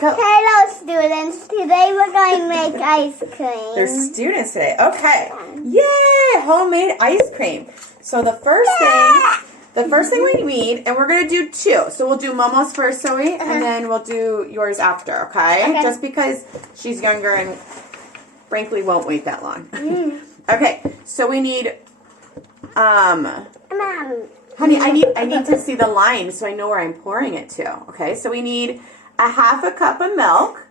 Go. Hello, students. Today we're going to make ice cream. There's students today. Okay. Yay! Homemade ice cream. So the first thing we need, and we're gonna do two. So we'll do Momo's first, Zoey, and then we'll do yours after. Okay? Just because she's younger and frankly won't wait that long. Okay. So we need, honey, I need to see the line so I know where I'm pouring it to. Okay. So we need a half a cup of milk.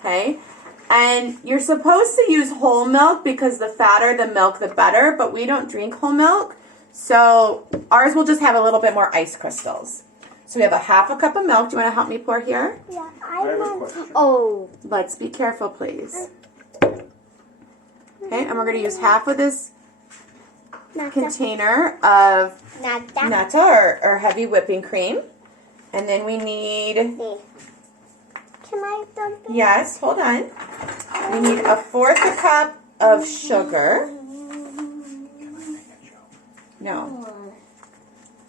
Okay. And you're supposed to use whole milk because the fatter the milk, the better, but we don't drink whole milk. So ours will just have a little bit more ice crystals. So we have a half a cup of milk. Do you want to help me pour here? Yeah, I have a question. Oh. Let's be careful, please. Okay, and we're going to use half of this container of nata or heavy whipping cream. And then we need... Can I dump it? Yes, hold on. We need a fourth a cup of sugar. No.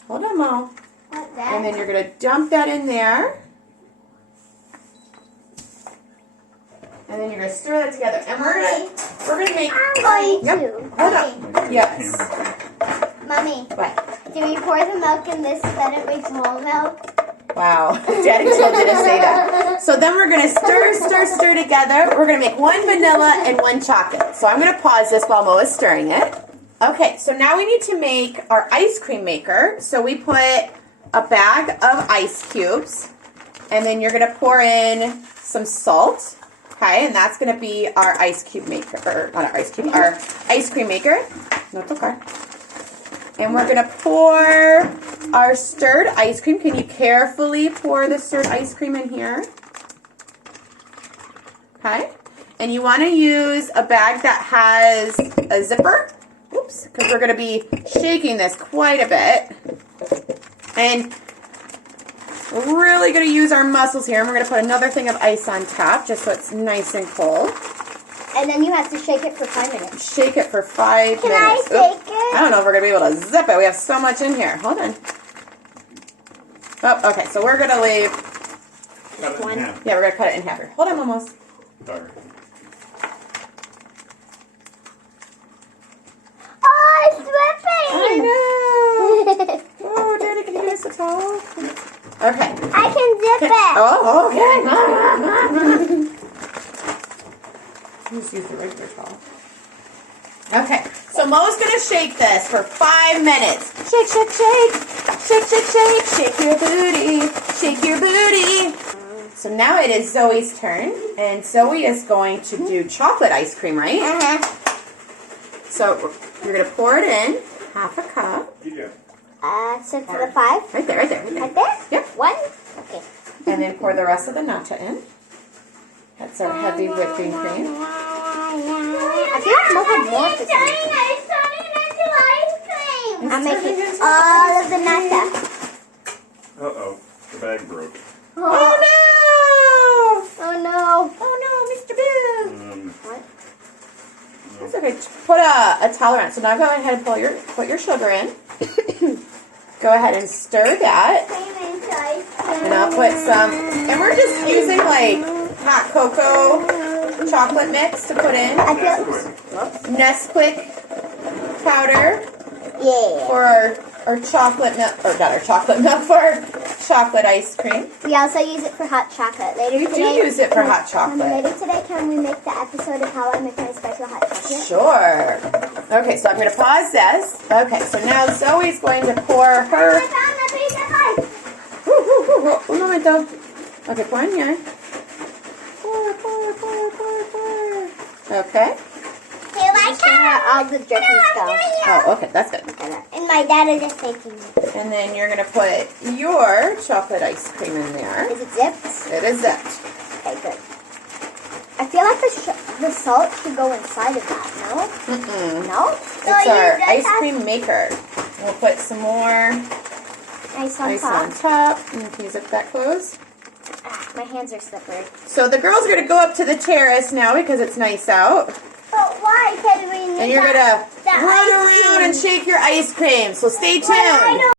Hold on, Mo. And then you're going to dump that in there. And then you're going to stir that together. And we're going to make... I'm going to. Hold on. Yes. Mommy, What? do we pour the milk in this so that it makes whole milk? Wow. Daddy told you to say that. So then we're going to stir together. We're going to make one vanilla and one chocolate. So I'm going to pause this while Mo is stirring it. Okay, so now we need to make our ice cream maker. So we put a bag of ice cubes, and then you're going to pour in some salt, okay, and that's going to be our ice cube maker, or not our ice cube, our ice cream maker. No, it's okay. And we're going to pour our stirred ice cream. Can you carefully pour the stirred ice cream in here? Okay, and you want to use a bag that has a zipper. Oops, because we're going to be shaking this quite a bit. And we're really going to use our muscles here. And we're going to put another thing of ice on top just so it's nice and cold. And then you have to shake it for 5 minutes. Shake it for 5 minutes. Can I shake it? I don't know if we're going to be able to zip it. We have so much in here. Hold on. Oh, okay. So we're going to leave. Cut it in half. Yeah, we're going to cut it in half here. Hold on, almost. Sorry. Oh, it's dripping! I know. Oh, Daddy, can you give us a towel? Okay. I can dip it. Oh, okay. Just use the regular towel. Okay, so Mo's gonna shake this for 5 minutes. Shake, shake, shake. Shake, shake, shake. Shake your booty. Shake your booty. So now it is Zoey's turn, and Zoey is going to do chocolate ice cream, right? So you're gonna pour it in, half a cup. So to the 5? Right there, right there, right there. Like this? Yep. 1? Okay. And then pour the rest of the nata in. That's our heavy whipping cream. I feel like Mo had more to do. I'm making all of the nata. Uh-oh. The bag broke. Oh no! Oh no. Oh no, Mr. Boo! What? That's okay. Put a towel around. So now go ahead and put your sugar in. Go ahead and stir that. And I'll put some, and we're just using like hot cocoa chocolate mix to put in. Nesquik powder for our chocolate milk, or not our chocolate milk, for our chocolate ice cream. We also use it for hot chocolate. Later We today, do use it for hot chocolate. Later today, can we make the episode of how I make my special hot chocolate? Sure. Okay, so I'm going to pause this. Okay, so now Zoey's going to pour her... I found the piece of ice. Un momento. Okay, pour in here. Pour. Okay. Do you like that? All the dripping stuff. Oh, okay, that's good. And my dad is just taking it. And then you're going to put your chocolate ice cream in there. Is it zipped? It is zipped. Okay, good. I feel like the salt should go inside of that, no? No? It's our ice cream maker. We'll put some more ice on ice top. on top. And can you zip that closed? My hands are slippery. So the girls are going to go up to the terrace now because it's nice out. But why can we need And you're going to run around and shake your ice cream. So stay tuned.